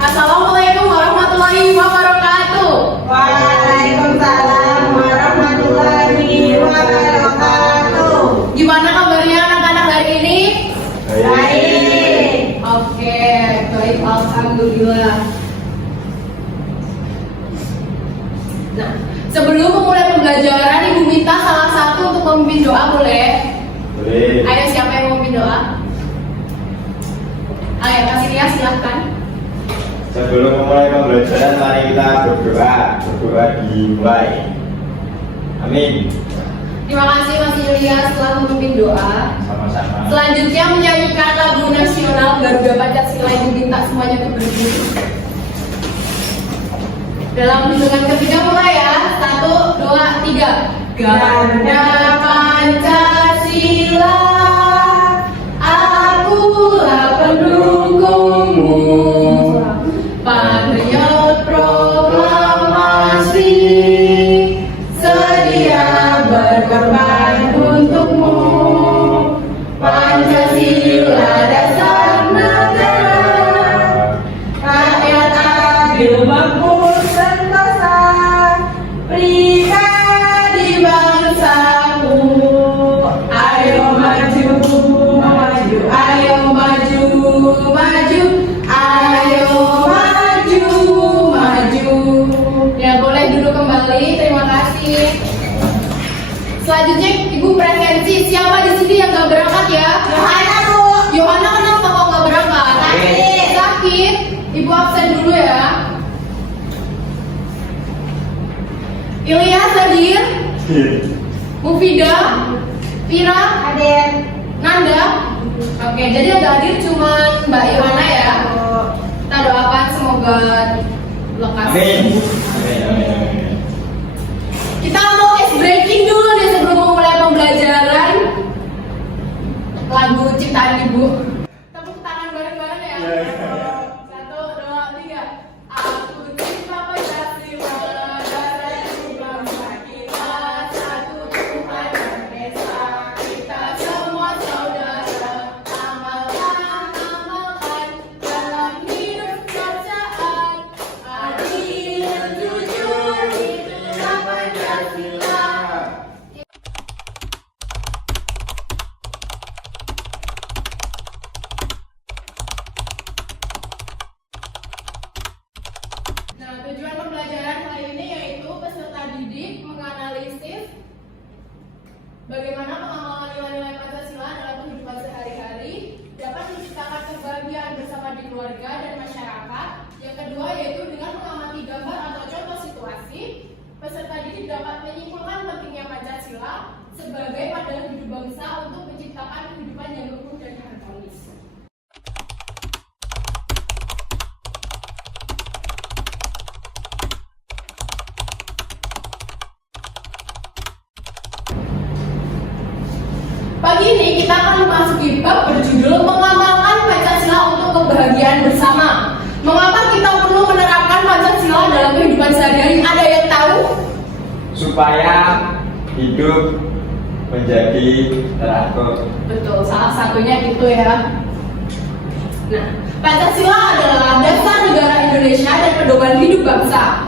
Assalamualaikum warahmatullahi wabarakatuh. Waalaikumsalam warahmatullahi wabarakatuh. Gimana kabarnya anak-anak hari ini? Baik. Oke, baik, alhamdulillah. Nah, sebelum memulai pembelajaran, Ibu minta salah satu untuk memimpin doa, boleh? Boleh. Ayo, siapa yang mau memimpin doa? Ayo, Kak Silia, silahkan. Sebelum memulai pembelajaran, mari kita berdoa dimulai. Amin. Terima kasih Mas Ilyas telah memimpin doa. Sama-sama. Selanjutnya menyanyikan lagu nasional Garuda Pancasila yang diminta semuanya untuk berdiri. Dalam hitungan ketiga mulai ya. 1, 2, 3. Garuda Pancasila, akulah pendukungmu. Patriot proklamasi, sedia berkorban untukmu. Pancasila dasar negara, rakyat adil makmur sentosa, pribadi bangsaku. Ayo maju, maju, ayo maju, maju, ayo maju, maju. Ya, boleh duduk kembali. Terima kasih. Selanjutnya Ibu presensi. Siapa di sini yang nggak berangkat ya? Yohana, Bu. Yohana kenapa kok nggak berangkat? Sakit. Sakit. Ibu absen dulu ya. Ilyas hadir. Mufida, Vira, Hadir. Nanda. Oke, jadi yang nggak hadir cuma Mbak Yohana ya. Kita doakan semoga lekas. Amin. Amin. Kita mau ice breaking dulu nih sebelum memulai pembelajaran. Lagu ciptaan Ibu. Tepuk tangan bareng-bareng ya. 1, 2, 3. Aku cinta Pancasila, darahku bangsa kita, satu Tuhan dan Esa, kita semua saudara. Amalkan dalam hidup kerjaan, adil dan jujur, itulah Pancasila. Nah, tujuan pembelajaran kali ini yaitu peserta didik menganalisis bagaimana pengamalan nilai-nilai Pancasila dalam kehidupan sehari-hari dapat menciptakan kebahagiaan bersama di keluarga dan masyarakat. Yang kedua yaitu dengan mengamati gambar atau contoh situasi, peserta didik dapat menyimpulkan pentingnya Pancasila sebagai padanan hidup bangsa untuk menciptakan kehidupan yang rukun dan harmonis. Pagi ini kita akan memasuki bab berjudul mengamalkan Pancasila untuk kebahagiaan bersama. Mengapa kita perlu menerapkan Pancasila dalam kehidupan sehari-hari? Ada yang tahu? Supaya hidup menjadi teratur. Betul, salah satunya itu ya. Nah, Pancasila adalah dasar negara Indonesia dan pedoman hidup bangsa.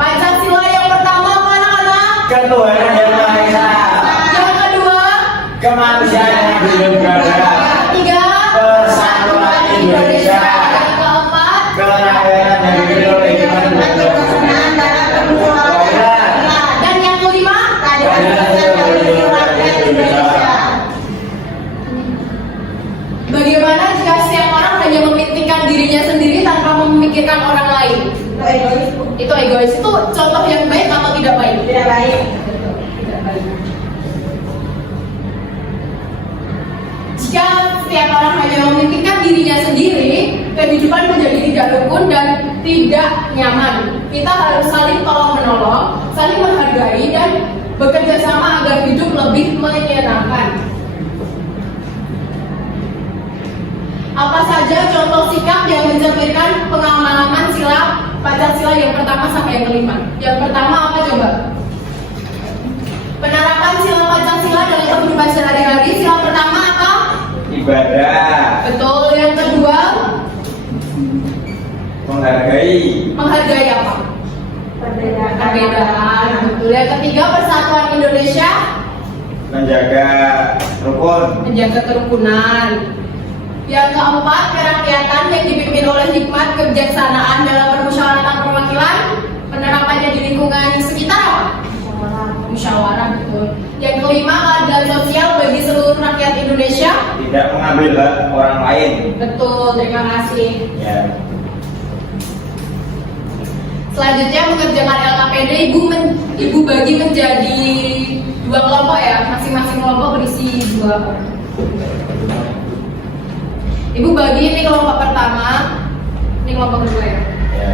Pancasila yang pertama apa anak-anak? Ketuhanan yang Maha Esa. Yang kedua? Kemanusiaan yang bernegara. Ketiga? Persatuan Indonesia. Yang keempat? Kerakyatan yang Ketuhanan dalam kerukunan. Dan yang kelima? Bagaimana jika setiap orang hanya mementingkan dirinya sendiri tanpa memikirkan orang lain? Itu egois, Bu. Itu egois. Itu contoh yang baik atau tidak baik? Tidak baik. Betul, tidak baik. Jika setiap orang hanya memikirkan dirinya sendiri, kehidupan menjadi tidak rukun dan tidak nyaman. Kita harus saling tolong-menolong, saling menghargai, dan bekerja sama agar hidup lebih menyenangkan. Apa saja contoh sikap yang mencerminkan pengamalan sila Pancasila yang pertama sampai yang kelima? Yang pertama apa coba? Penerapan sila Pancasila dalam kehidupan sehari-hari. Sila pertama apa? ibadah. Betul. Yang kedua? menjaga rukun. menjaga kerukunan. Yang keempat, kerakyatan yang dipimpin oleh hikmat kebijaksanaan dalam permusyawaratan perwakilan, penerapannya di lingkungan sekitar apa? Musyawarah, betul. Yang kelima, keadilan sosial bagi seluruh rakyat Indonesia. Tidak mengambil hak orang lain. Betul, terima kasih. Ya. Selanjutnya mengerjakan LKPD, ibu bagi menjadi dua kelompok ya, masing-masing kelompok berisi 2 orang. Ibu bagi ini kelompok pertama, ini kelompok kedua ya. Ya.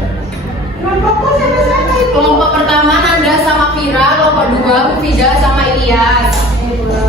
Kelompokku siapa-siapa itu? Kelompok pertama Nanda sama Vira, kelompok 2 Mufidah sama Ilyas. Ini dua.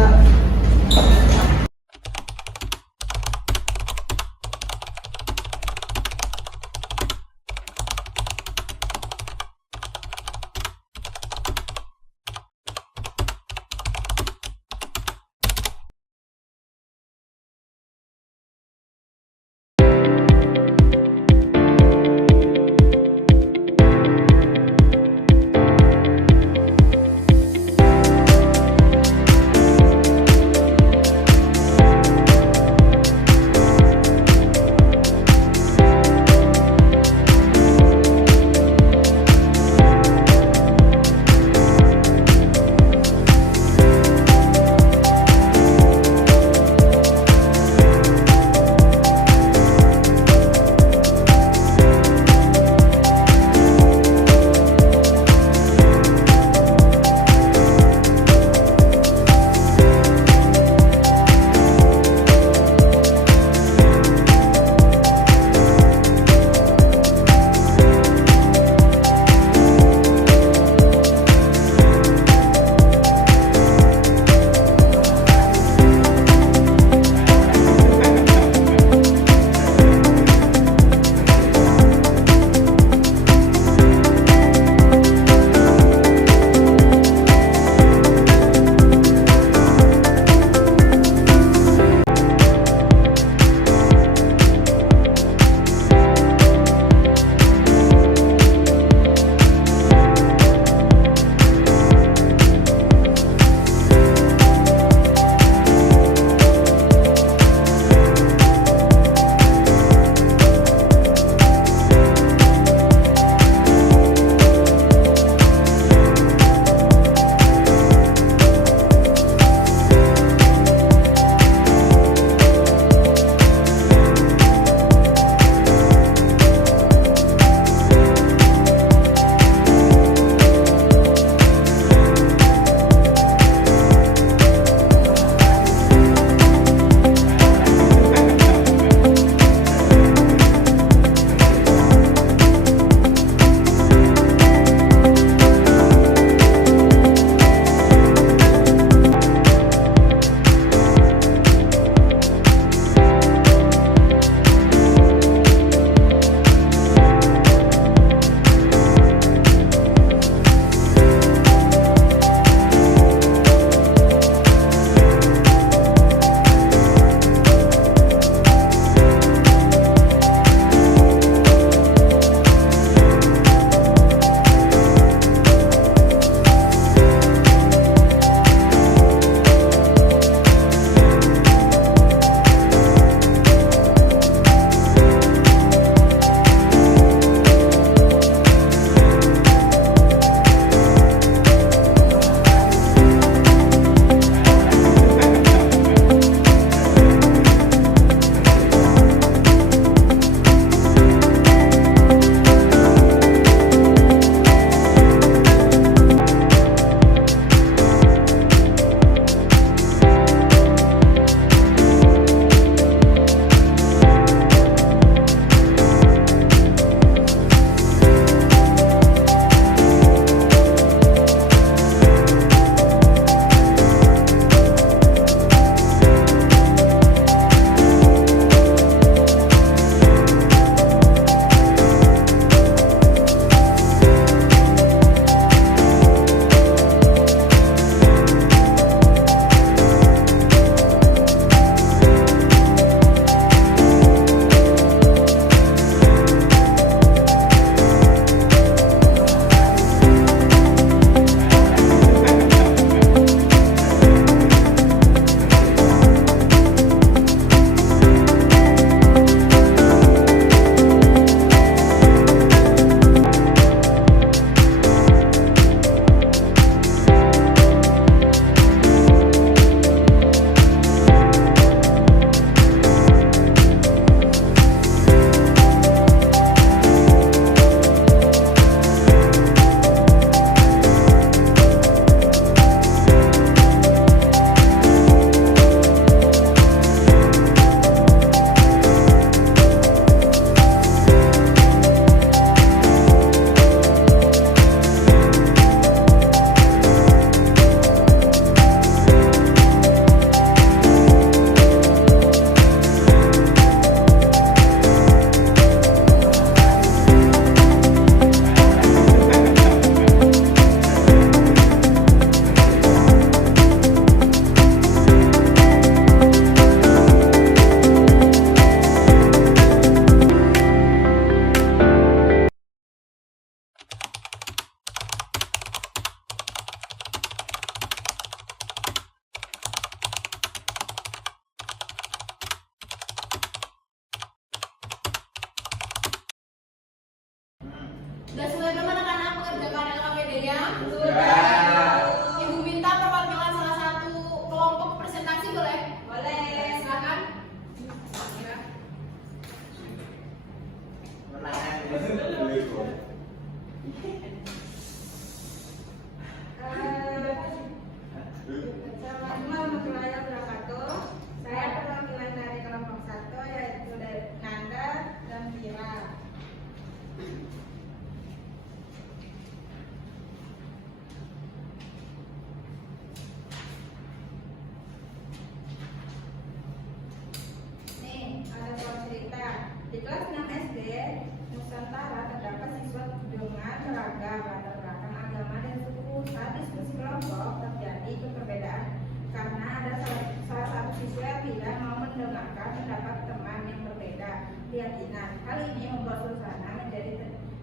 tidak mau mendengarkan pendapat teman yang berbeda keyakinan. Hal ini membuat suasana menjadi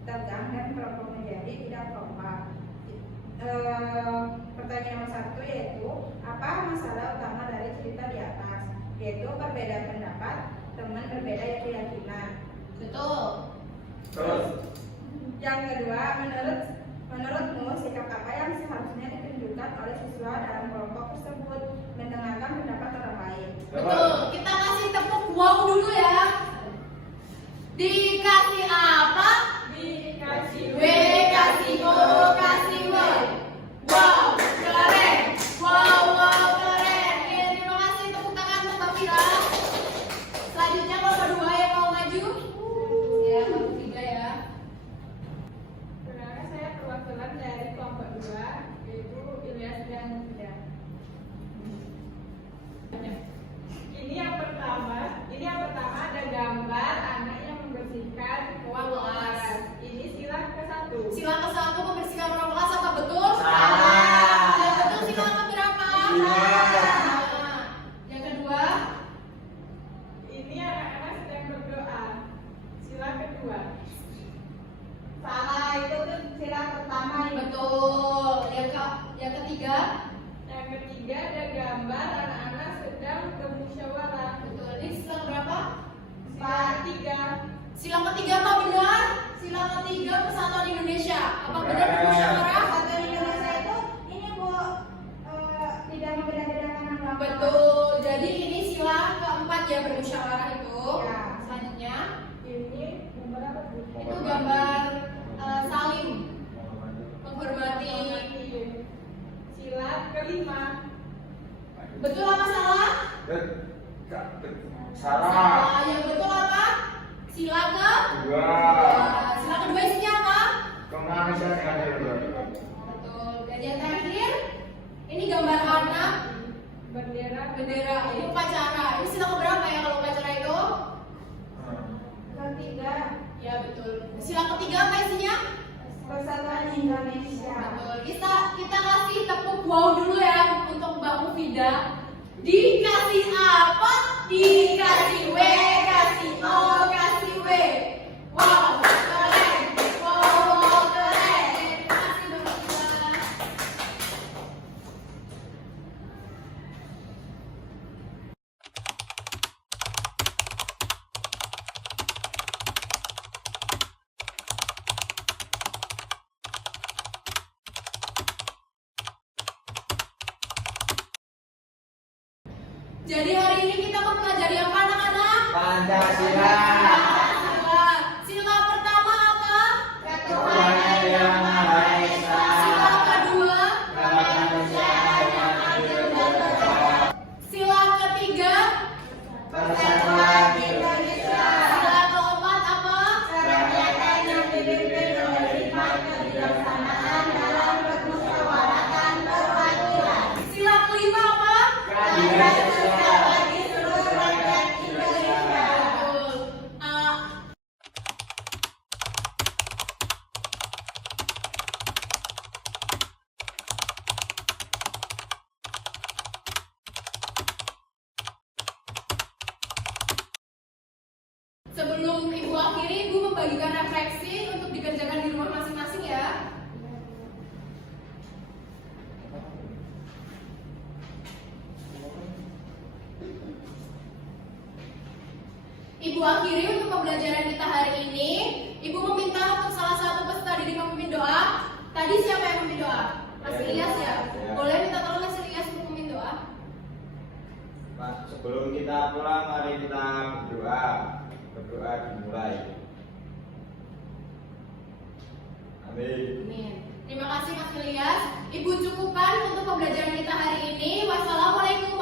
tegang dan kelompok menjadi tidak kompak. Pertanyaan nomor 1 yaitu apa masalah utama dari cerita di atas? Yaitu perbedaan pendapat, teman berbeda keyakinan. Betul. Terus. Yang kedua, menurutmu sikap apa yang seharusnya ditunjukkan oleh siswa dalam kelompok tersebut? Mendengarkan pendapat orang lain. Betul. Kita kasih tepuk wow dulu ya. Dikasih apa? Dikasih W, kasih O, kasih W. Wow, keren. Wow, wow, keren. Oke, terima kasih tepuk tangan untuk Mbak Vira. Selanjutnya kelompok 2 yang mau maju. Ya, kelompok 3 ya. Sebenarnya saya perwakilan dari kelompok 2 yaitu Ilyas dan Muda. Ini yang pertama ada gambar anak yang membersihkan ruang kelas. Ini sila ke-1. Sila ke-1 membersihkan ruang kelas apa betul? Salah. Yang betul sila ke-berapa? Iya. Nah, yang kedua, Ini anak-anak sedang berdoa. Sila kedua. salah itu tuh sila pertama. Betul. Yang ketiga, Yang ketiga ada gambar anak-anak sedang bermusyawarah. betul. Ini sila berapa? Sila ketiga. Sila ketiga apa benar? Sila ketiga Persatuan Indonesia. Apa benar bermusyawarah? Persatuan Indonesia itu ini Bu tidak membeda-bedakan agama. Betul. Jadi ini sila keempat ya bermusyawarah itu. Ya. Selanjutnya Ini gambar apa Bu? itu gambar salim menghormati. Sila kelima. Betul apa salah? Salah. Yang betul apa? Sila ke? Dua. Sila kedua isinya apa? Kemanusiaan yang adil. Betul. Dan yang terakhir ini gambar anak bendera itu upacara. Ini sila keberapa ya kalau upacara itu? Ketiga. Ya betul. Sila ketiga apa isinya? Persatuan Indonesia. Betul. Kita kasih tepuk wow dulu ya untuk Mbak Mufida. Dikasih apa? Dikasih W, kasih O, kasih W. Wow, keren. Wow, keren. Terima kasih Mbak Mufida. Jadi hari ini kita mempelajari apa anak-anak? Pancasila. Pancasila. Sila pertama apa? Tuhan yang Maha Esa. Sila kedua. Kemanusiaan yang adil dan beradab. Sila ketiga. Persatuan Indonesia. Sila keempat apa? Rakyat yang dipimpin oleh hikmat kebijaksanaan dalam permusyawaratan perwakilan. Sila kelima apa? Keadilan sosial. Bagi seluruh rakyat Indonesia. Betul. Sebelum Ibu akhiri, Ibu membagikan refleksi untuk dikerjakan di rumah masing-masing ya. Ibu akhiri untuk pembelajaran kita hari ini. Ibu meminta untuk salah satu peserta didik memimpin doa. Tadi siapa yang memimpin doa? Mas Ilyas ya? Boleh minta tolong Mas Ilyas untuk memimpin doa? Pak, sebelum kita pulang, mari kita berdoa. Berdoa dimulai. Amin. Amin. Terima kasih Mas Ilyas. Ibu cukupkan untuk pembelajaran kita hari ini. Wassalamualaikum